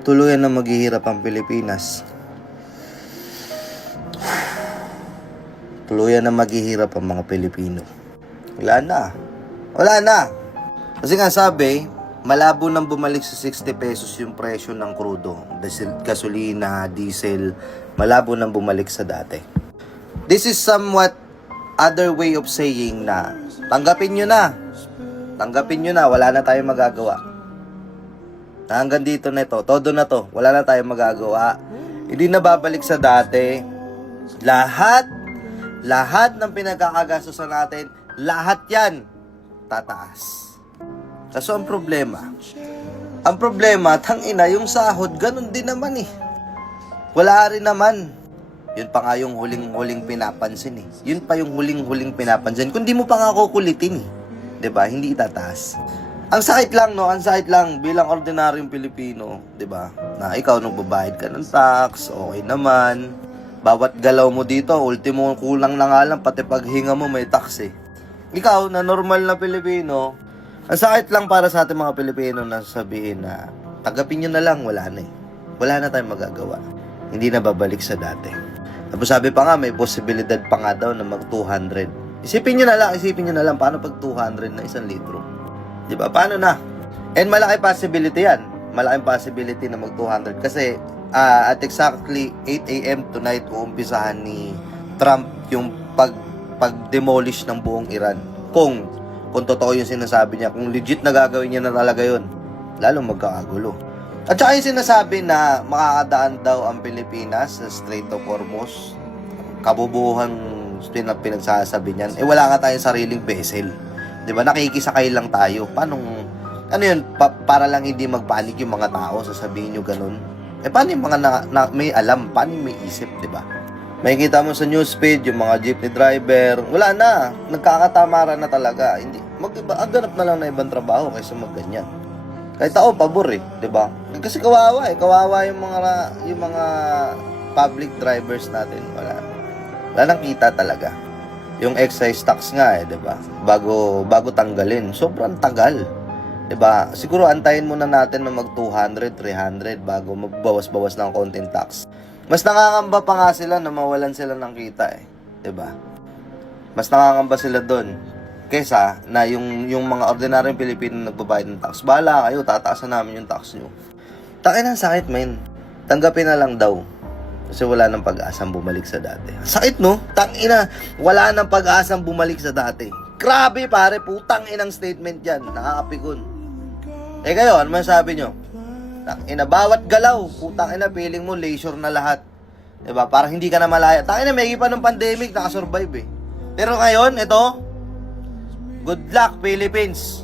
Tuluyan na maghihirap ang Pilipinas. Tuluyan na maghihirap ang mga Pilipino. Wala na. Wala na. Kasi nga sabi, malabo nang bumalik sa 60 pesos yung presyo ng krudo. Gasolina, diesel, malabo nang bumalik sa dati. This is somewhat other way of saying na tanggapin nyo na. Tanggapin nyo na, wala na tayong magagawa. Hanggang dito na ito, todo na to, wala na tayong magagawa. Hindi na babalik sa dati. Lahat ng pinagkakagastusan natin, lahat yan tataas. Kaso ang problema, tangina, yung sahod, ganun din naman eh. Wala rin naman. Yun pa nga yung huling-huling pinapansin eh. Yun pa yung huling-huling pinapansin. Kung di mo pa nga kukulitin eh. 'Di ba? Hindi itataas. Ang sakit lang, no? Ang sakit lang bilang ordinaryong Pilipino, 'di ba? Na ikaw nagbabayad ka ng tax, okay naman. Bawat galaw mo dito, ultimo kulang na nga lang, pati paghinga mo may tax eh. Ikaw, na normal na Pilipino, ang sakit lang para sa ating mga Pilipino na sabihin na tanggapin nyo na lang, wala na eh. Wala na tayong magagawa. Hindi na babalik sa dati. Tapos sabi pa nga, may posibilidad pa nga daw na mag 200. Isipin nyo na lang, paano pag 200 na 1 litro? Diba? Paano na? And malaki possibility yan. Malaking possibility na mag 200. Kasi at exactly 8 a.m. tonight, uumpisahan ni Trump yung pag-demolish ng buong Iran. Kung totoo yung sinasabi niya, kung legit na gagawin niya na talaga yun, lalong magkakagulo. At saka yung sinasabi na makakadaan daw ang Pilipinas sa Strait of Hormuz, kabubuhan pinagsasabi niyan, wala nga tayong sariling vessel. Diba? Nakikisakay lang tayo. Paano, ano yun, para lang hindi magpanik yung mga tao, sasabihin nyo ganun. Paano yung mga may alam, paano yung may isip, diba? May kita mo sa newsfeed, yung mga jeepney driver, wala na, nagkakatamaran na talaga. Hindi, ganap na lang na ibang trabaho kaysa magganyan. Kahit ako, pabor eh, diba? Kasi kawawa yung mga public drivers natin, wala nang kita talaga. Yung excise tax nga diba? Bago tanggalin, sobrang tagal. Diba? Siguro antayin muna natin na mag 200, 300 bago magbawas-bawas ng konting tax. Mas nakakamba pa nga sila na mawalan sila ng kita eh. Diba? Mas nakakamba sila doon kesa na yung mga ordinaryong Pilipino nagbabayad ng tax. Bahala kayo, tataasan namin yung tax nyo. Takin ang sakit, men. Tanggapin na lang daw. Kasi wala nang pag-asang bumalik sa dati. Sakit, no? Tangina, wala nang pag-asang bumalik sa dati. Grabe, pare, putang inang statement yan. Nakakapikon. Kayo, ano man sabi nyo? Tangina, bawat galaw, putang ina, feeling mo, leisure na lahat. Diba? Parang hindi ka na malaya. Tangina, may pa ng pandemic, nakasurvive eh. Pero ngayon, ito, good luck, Philippines.